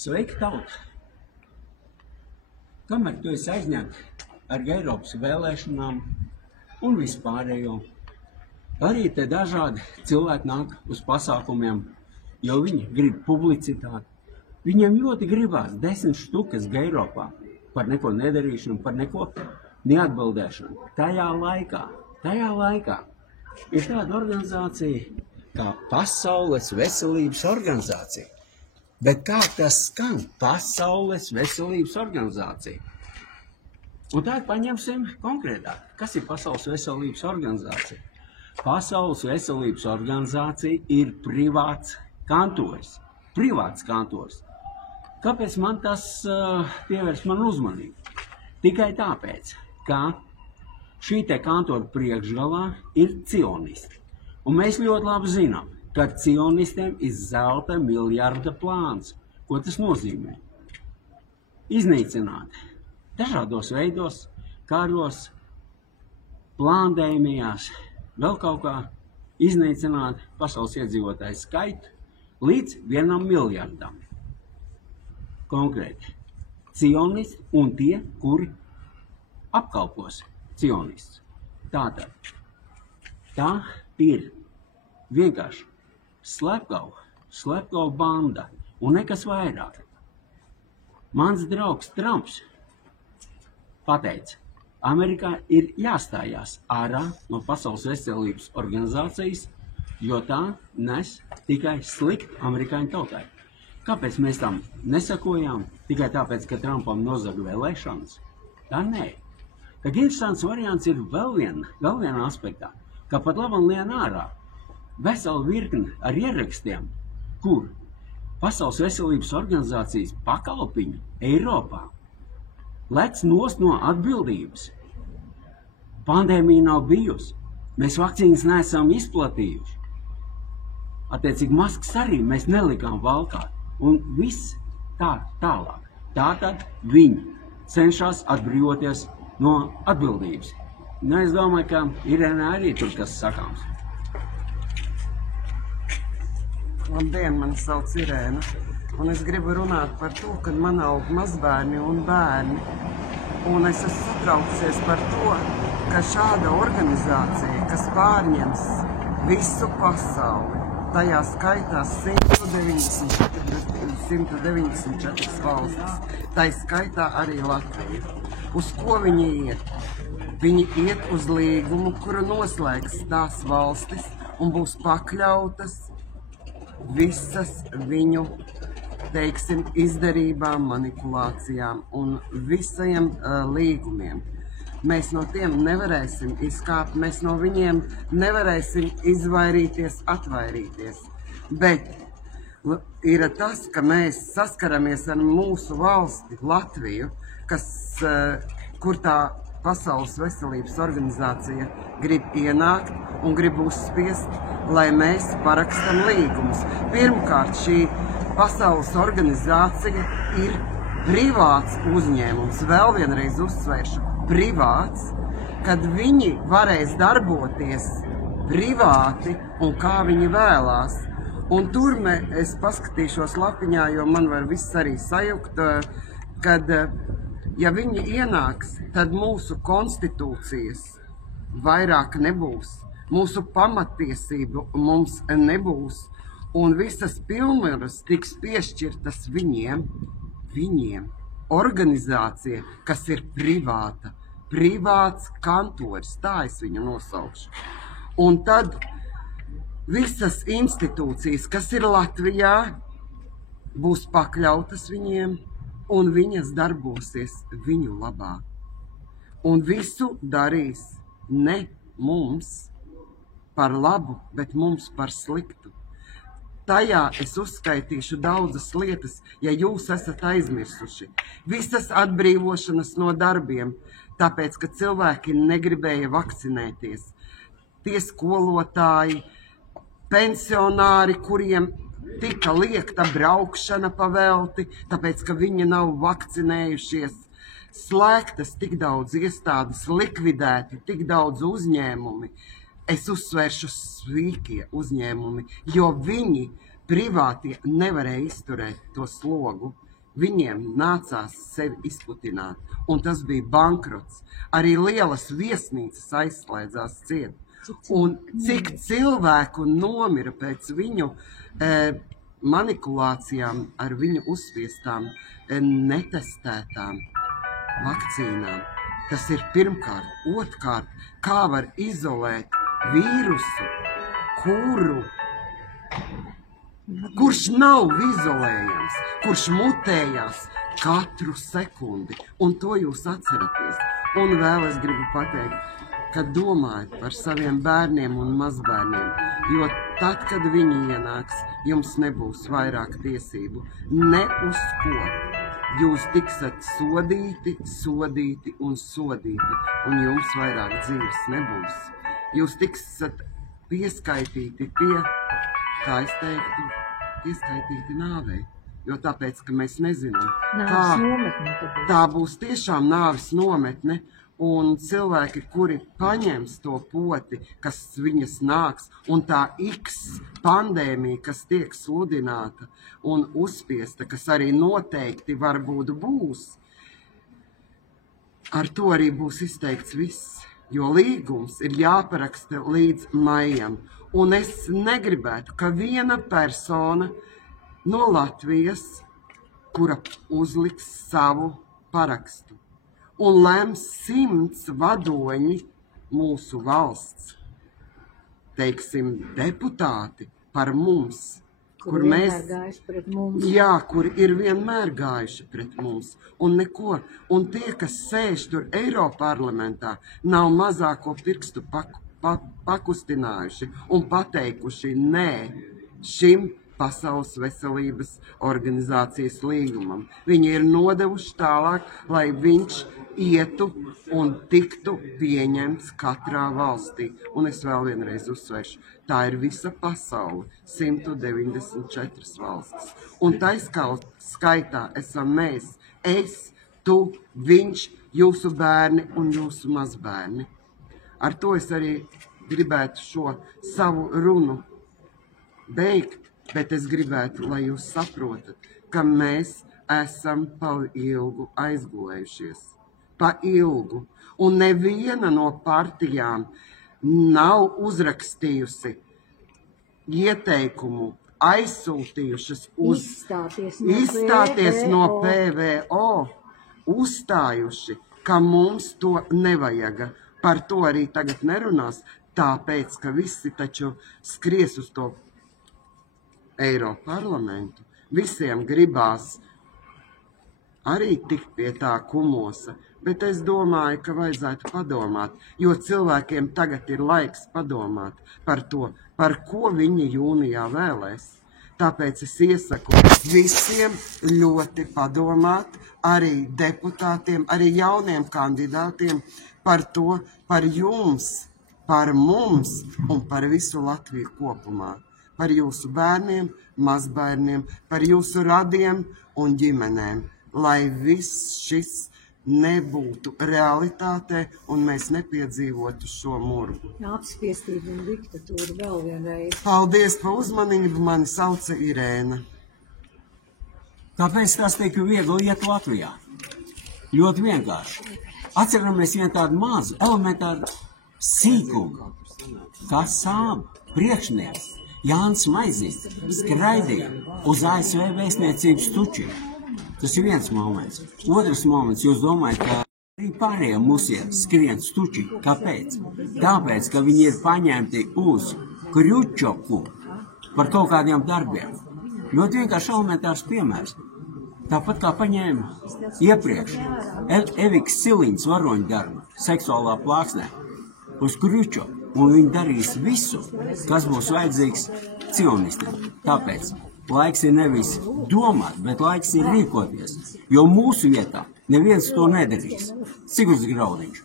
Sveiki, tauta! Kamēr tu esi aizņemts ar Eiropas vēlēšanām un vispārējo, arī te dažādi cilvēki nāk uz pasākumiem, jo viņi grib publicitāti. Viņiem ļoti gribās 10 štukas Eiropā par neko nedarīšanu, par neko neatbildēšanu. Tajā laikā ir tāda organizācija kā Pasaules veselības organizācija. Bet kā tas skan? Pasaules veselības organizācija. Un tā paņemsim konkrētāk. Kas ir Pasaules veselības organizācija? Pasaules veselības organizācija ir privāts kantors. Kāpēc man tas pievērs man uzmanību? Tikai tāpēc, ka šī te kantora priekšgalā ir cionisti. Un mēs ļoti labi zinām, ka cionistiem ir zelta miljarda plāns. Ko tas nozīmē? Iznīcināt dažādos veidos, kāros, plāndējumijās, vēl kaut kā iznīcināt pasaules iedzīvotāju skaitu līdz 1 miljardam. Konkrēti, cionisti un tie, kuri apkalpos cionistus. Tātad, tā ir vienkārši slepkavu banda un nekas vairāk. Mans draugs Trumps pateica, Amerikā ir jāstājās ārā no Pasaules veselības organizācijas, jo tā nes tikai slikti amerikāņu tautai. Kāpēc mēs tam nesakojām? Tikai tāpēc, ka Trumpam nozaga vēlēšanas? Tā nē. Tad interesants variants ir vēl viena aspektā, ka pat labam lien ārā vesela virkni ar ierakstiem, kur Pasaules veselības organizācijas pakalpiņi Eiropā lec nost no atbildības. Pandēmija nav bijusi, mēs vakcīnas neesam izplatījuši. Attiecīgi maskas arī mēs nelikām valkāt un viss tālāk. Tātad viņi cenšas atbrīvoties no atbildības. Es domāju, ka Irēnai arī tur kas sakāms. Labdien, mani sauc Irēna, un es gribu runāt par to, kad man aug mazbērni un bērni. Un es esmu satraukusies par to, ka šāda organizācija, kas pārņems visu pasauli, tajā skaitā 194 valstis, tai skaitā arī Latviju. Uz ko viņi iet? Viņi iet uz līgumu, kuru noslēgs tās valstis un būs pakļautas visas viņu, teiksim, izdarībām, manipulācijām un visiem līgumiem. Mēs no tiem nevarēsim izkāpt, mēs no viņiem nevarēsim izvairīties, atvairīties. Bet ir tas, ka mēs saskaramies ar mūsu valsti, Latviju, kur tā Pasaules veselības organizācija grib ienākt un grib uzspiest, lai mēs parakstam līgumus. Pirmkārt, šī Pasaules organizācija ir privāts uzņēmums. Vēl vienreiz uzsvēršu, privāts, kad viņi varēs darboties privāti un kā viņi vēlās. Un tur es paskatīšos lapiņā, jo man var viss arī sajukt, kad ja viņi ienāks, tad mūsu konstitūcijas vairāk nebūs, mūsu pamattiesību mums nebūs, un visas pilnvaras tiks piešķirtas viņiem, organizācija, kas ir privāta, privāts kantors, tā es viņu nosaukšu. Un tad visas institūcijas, kas ir Latvijā, būs pakļautas viņiem, un viņas darbosies viņu labā. Un visu darīs ne mums par labu, bet mums par sliktu. Tajā es uzskaitīšu daudzas lietas, ja jūs esat aizmirsuši. Visas atbrīvošanas no darbiem, tāpēc, ka cilvēki negribēja vakcinēties. Tie skolotāji, pensionāri, kuriem tika liekta braukšana pavelti, tāpēc, ka viņi nav vakcinējušies, slēgtas tik daudz iestādes, likvidēti tik daudz uzņēmumi. Es uzsvēršu svīkie uzņēmumi, jo viņi privātie nevarēja izturēt to slogu. Viņiem nācās sevi izputināt, un tas bija bankrots. Arī lielas viesnīcas aizslēdzās ciet. Un cik cilvēku nomira pēc viņu manipulācijām ar viņu uzspiestām netestētām vakcīnām. Tas ir pirmkārt. Otrkārt, kā var izolēt vīrusu, kurš nav izolējams, kurš mutējās katru sekundi. Un to jūs atceraties. Un vēl es gribu pateikt, ka domājiet par saviem bērniem un mazbērniem, jo tad, kad viņi ienāks, jums nebūs vairāk tiesību. Ne uz ko. Jūs tiksiet sodīti, sodīti un sodīti, un jums vairāk dzīves nebūs. Jūs tiksiet pieskaitīti pie, kā es teiktu, pieskaitīti nāvei. Jo tāpēc, ka mēs nezinām, tā būs tiešām nāves nometne, un cilvēki, kuri paņems to poti, kas viņas nāks, un tā X pandēmija, kas tiek sludināta un uzspiesta, kas arī noteikti varbūt būs, ar to arī būs izteikts viss, jo līgums ir jāparaksta līdz maijam. Un es negribētu, ka viena persona no Latvijas, kura uzliks savu parakstu, un lems 100 vadoņi mūsu valsts, teiksim, deputāti par mums, kur ir vienmēr gājuši pret mums, un neko. Un tie, kas sēž tur Eiroparlamentā, nav mazāko pirkstu pakustinājuši un pateikuši nē šim Pasaules veselības organizācijas līgumam. Viņi ir nodevuši tālāk, lai viņš ietu un tiktu pieņemts katrā valstī. Un es vēl vienreiz uzsveršu, tā ir visa pasaule, 194 valstis. Un tā skaitā esam mēs, es, tu, viņš, jūsu bērni un jūsu mazbērni. Ar to es arī gribētu šo savu runu beigt. Bet es gribētu, lai jūs saprotat, ka mēs esam pa ilgu aizgulējušies. Pa ilgu. Un neviena no partijām nav uzrakstījusi ieteikumu, aizsūtījušas izstāties no PVO, uzstājuši, ka mums to nevajag. Par to arī tagad nerunās, tāpēc, ka visi taču skries uz to Eiroparlamentu. Visiem gribās arī tikt pie tā kumosa, bet es domāju, ka vajadzētu padomāt, jo cilvēkiem tagad ir laiks padomāt par to, par ko viņi jūnijā vēlēs. Tāpēc es iesaku visiem ļoti padomāt, arī deputātiem, arī jauniem kandidātiem par to, par jums, par mums un par visu Latviju kopumā. Par jūsu bērniem, mazbērniem, par jūsu radiem un ģimenēm, lai viss šis nebūtu realitātē un mēs nepiedzīvotu šo murgu. Apspiestību un diktatūru vēl vienreiz. Paldies par uzmanību, mani sauca Irēna. Kāpēc tas tik viegli iet Latvijā? Ļoti vienkārši. Atceramies vienu tādu mazu, elementāru sīkumu, kā sāba, priekšnieks. Jānis Maizīts skraidīja uz ASV vēstniecības Stučiem. Tas ir viens moments. Otrs moments, jūs domājat, ka arī pārējie mūsie skrien Stuči. Kāpēc? Tāpēc, ka viņi ir paņemti uz Kručoku par kaut kādiem darbiem. Ļoti vienkārši elementārs piemērs. Tāpat kā paņēma iepriekš Eviks Siliņas varoņu darbu seksuālā plāksnē uz Kručoku. Un viņi darīs visu, kas būs vajadzīgs cionistiem. Tāpēc laiks ir nevis domāt, bet laiks ir rīkoties, jo mūsu vietā neviens to nedarīs. Sigurds Graudiņš.